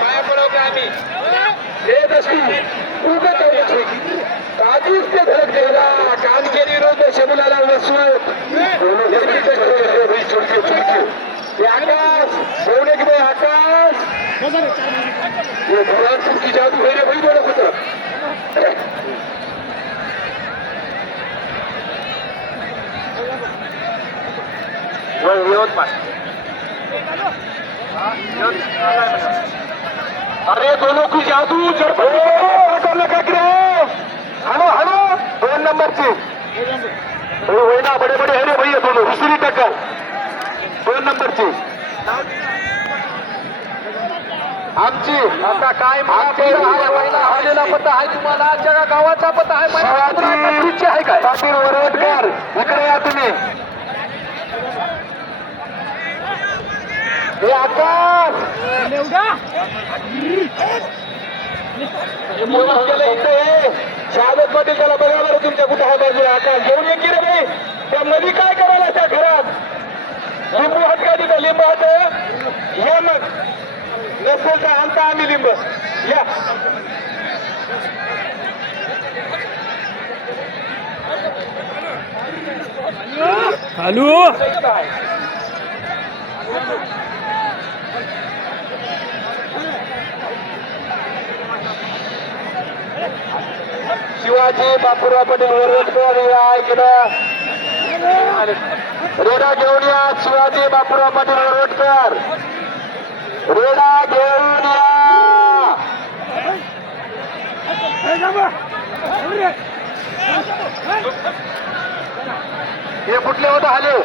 पाया पडवतो आम्ही हे दसती उगत काजीच ते धडक देला कान केली रोज शबुलाला वसवत आकाश बोलणे की भाई आकाश ये घरात तुमची जादू है रे भाई बोलत होतं अरे दोनों की जादू करने का हलो हलो 2 नंबरची होय ना बडे बडे है रे भैया दोनों दुसरी टक्कर 2 नंबरची आमची आता काय आलेला पत्ता आहे तुम्हाला आजच्या गावाचा पत्ता आहे आहे काय पाटील वरवटकर इकडे या तुम्ही हे आकाश शहादत पाटील त्याला बघा बरं तुमच्या कुठे आहे बाजूला आकाश घेऊन ये की रे भाई त्या मध्ये काय करायला त्या घरात लिंबू हात का तिथं लिंबू हात या मग नसेल तर आणता आम्ही लिंब या चालू शिवाजी बापूराव पटेल वरवटकर ऐकलं रेडा घेऊन या शिवाजी बापूराव पाटील वरवटकर रेडा घेऊन या हे कुठले होता आले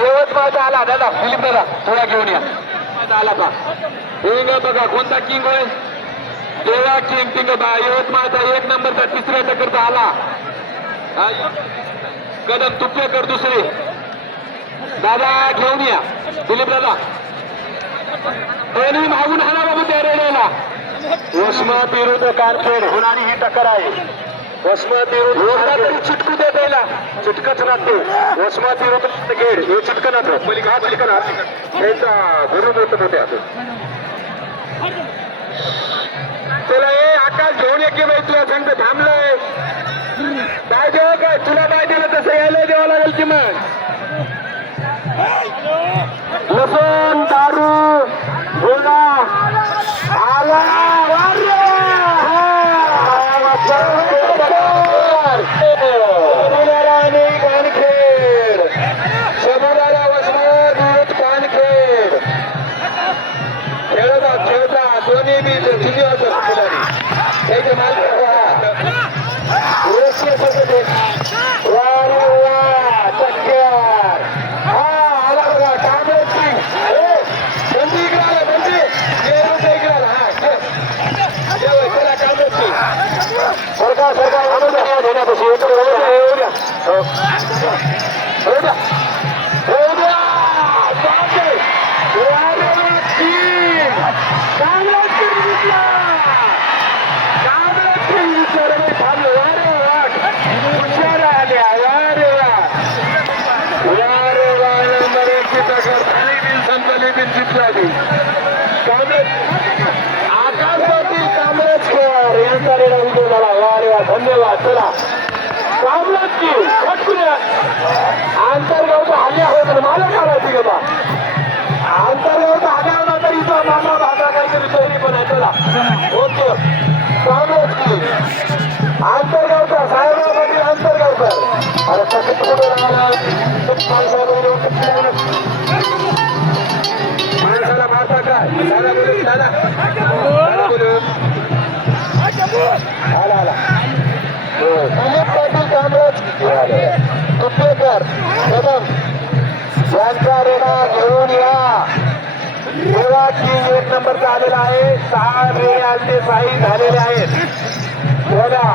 यवतमाळचा आला दादा फिलिप दादा थोडा घेऊन या आला का हे बघा कोणता किंग होय देवा किंग किंग बा यवतमाळचा 1 नंबरचा 3ऱ्या टक्करचा आला कदम तुपकेकर दुसरे दादा घेऊन या दिलीप दादा दोन्ही मागून हाना बाबू त्या रेड्याला वसमत विरुद्ध कारखेड होणारी ही टक्कर आहे वसमत विरुद्ध चिटकू दे द्यायला चिटकच राहते वसमत विरुद्ध खेड हे चिटकनात मलिका मलिका याचा गुरु होत होते चला हे आकाश घेऊन ये की बाई तुला संघ थांबलंय काय देव काय तुला काय दिलं तसं यायला द्यावं लागेल की मग लसूण दारू घोडा आला कानखेड शबुदारा वसमत विरुद्ध कानखेड खेळता खेळता दोन्ही बी चिन्ह होतं खिलाडी त्याचे मालक सरकार सरकार देण्यापासून आकाशवाणी कामराजकर यांचा रेडा विजय झाला वारे वा धन्यवाद चला कामराजची आंतरगावचा हल्ला होत मला काढायची गता आंतरगावचा हल्ला होता तरी तो मामा भाता काहीतरी शैली पण आहे चला ओके कामराजची आंतरगावचा साहेबराव पाटील आंतरगावकर अरे कसं कुठे राहणार माणसाला मारता काय दादा बोलू दादा दादा बोलू आला आला दिलीप पाटील कामराज तुपेकर कदम यांचा रेडा घेऊन या तेव्हा किंग 1 नंबरचा आलेला आहे 6 रेडे आलते 6 झालेले आहेत बोला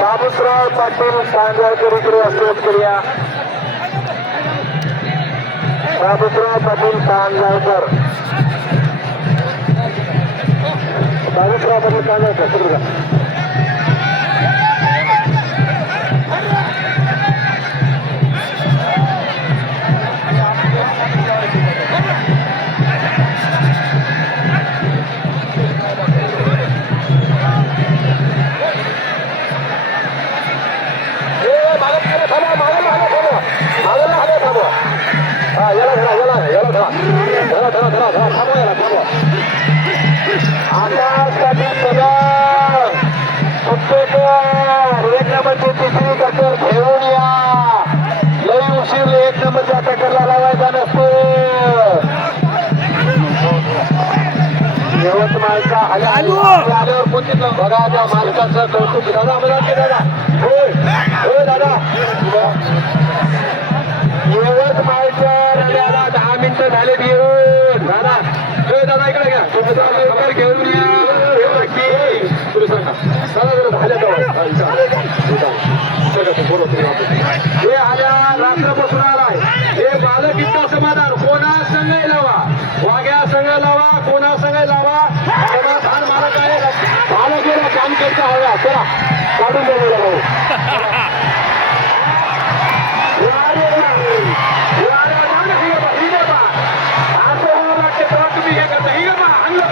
बाबूसराव पाटील सांगवाळकर इकडे असोत करूया बाबूसराव पाटील सांगवाळकर बावीसराव काय नाही का एक नंबरची तिसरी टक्कर घेऊन या लई उशीर एक नंबरच्या टक्करला लावायचा नसतो यवतमाळचा आल्यावर कोणतीच बघा त्या मालकाचं कौतुक दादा मला दादा होय दादा यवतमाळच्या रड्याला 10 मिनिटं झाले येऊन दादा दादा इकडे घ्या लवकर घेऊन या हे आल्या रात्रपासून आलाय हे बालक इतका समाधान कोणा संघ लावा वाघ्या संघ लावा कोणा संघ लावा समाधान मालक आहे बालक काम करता हवा चला काढून द्या